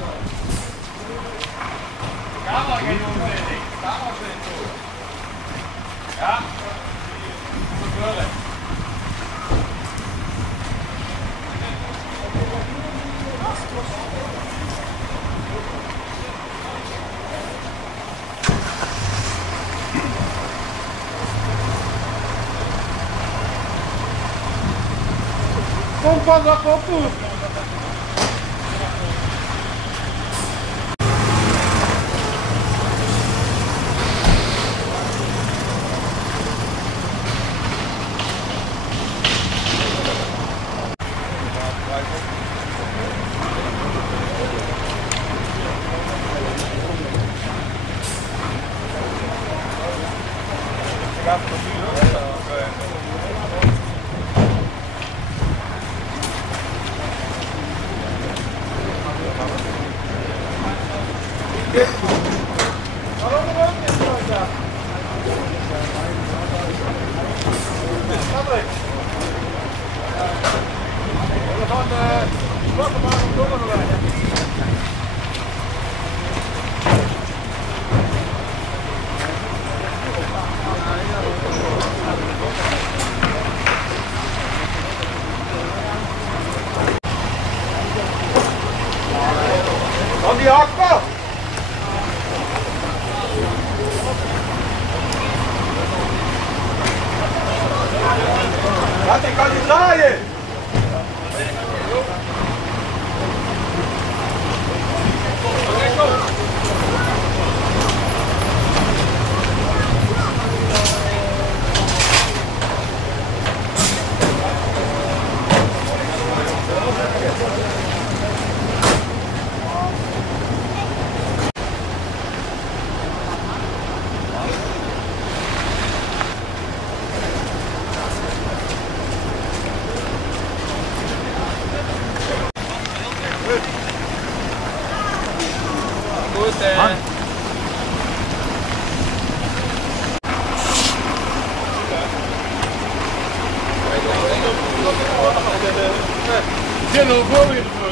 Ja. Kom van dat op toe. Van die hakpa! Laat ik kan niet draaien! Goed, Zin voor je ervoor.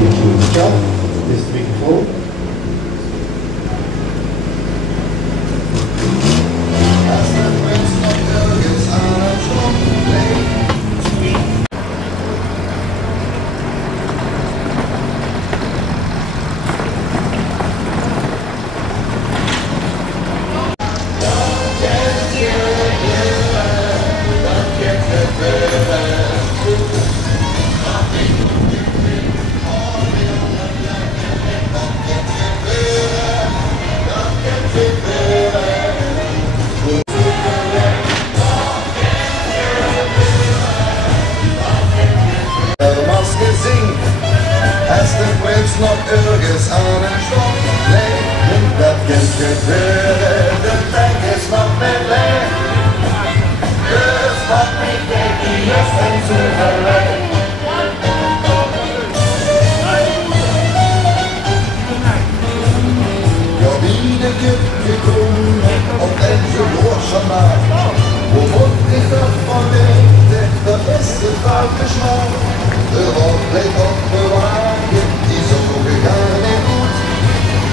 Ja, is de microfoon. Als de prijs nog ergens aan een stok ligt, dat kan gebeuren, de tank is nog niet leeg. Dus wat niet deed, die is en zo gelijk. Ja, wie de kip gekomen op deze woordschanaal. Hoe moet ik dat van weten, dat is het foute smaak. De rot bleef op bewaken, die zo gegaan en goed.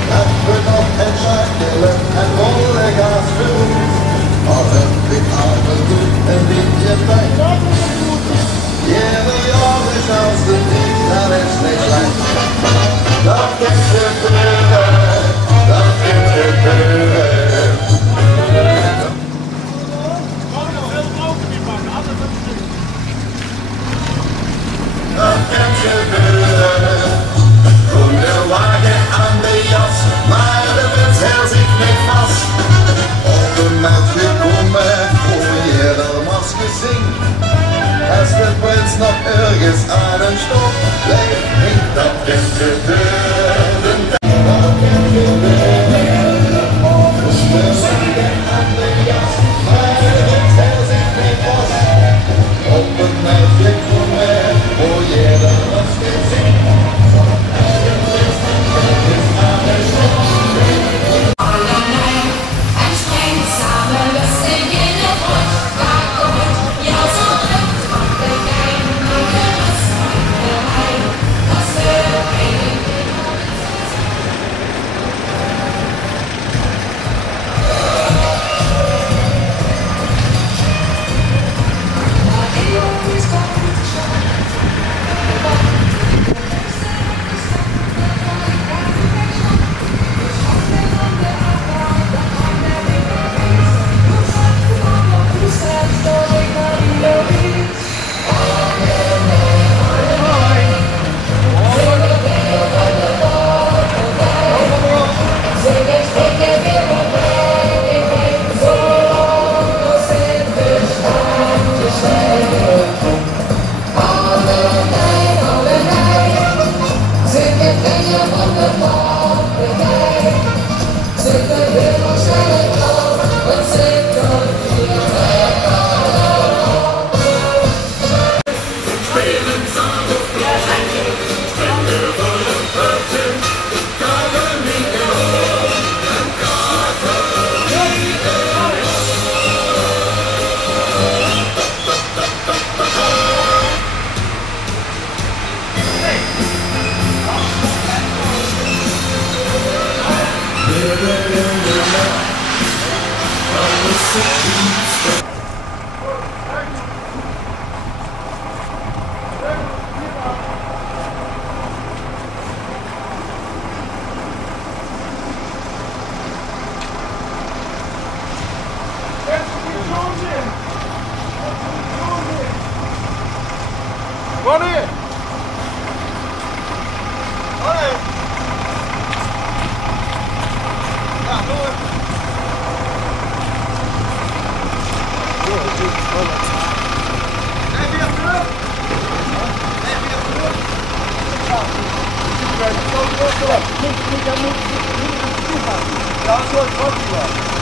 Dat we nog en schakelen en rollen gas verroet. Maar heb ik af en toe een beetje pijn. Jeder jaar is als de tijd, dat is niet slecht. Dat kan gebeuren, dat kan gebeuren. Dat kan gebeuren. Groene wagen aan de jas, maar de wind houdt zich niet vast. Op een maat gekomen, voor jeder masker zingt. Als de prins nog ergens aan een stok blijft, niet dat kan gebeuren. Dat kan gebeuren. Groene wagen aan de jas, maar de wind houdt zich niet vast. Op een maat gekomen, voor jeder masker zingt. Wanneer? Wanneer? Ja, door. En weer terug. En weer terug. Ja, dat is wel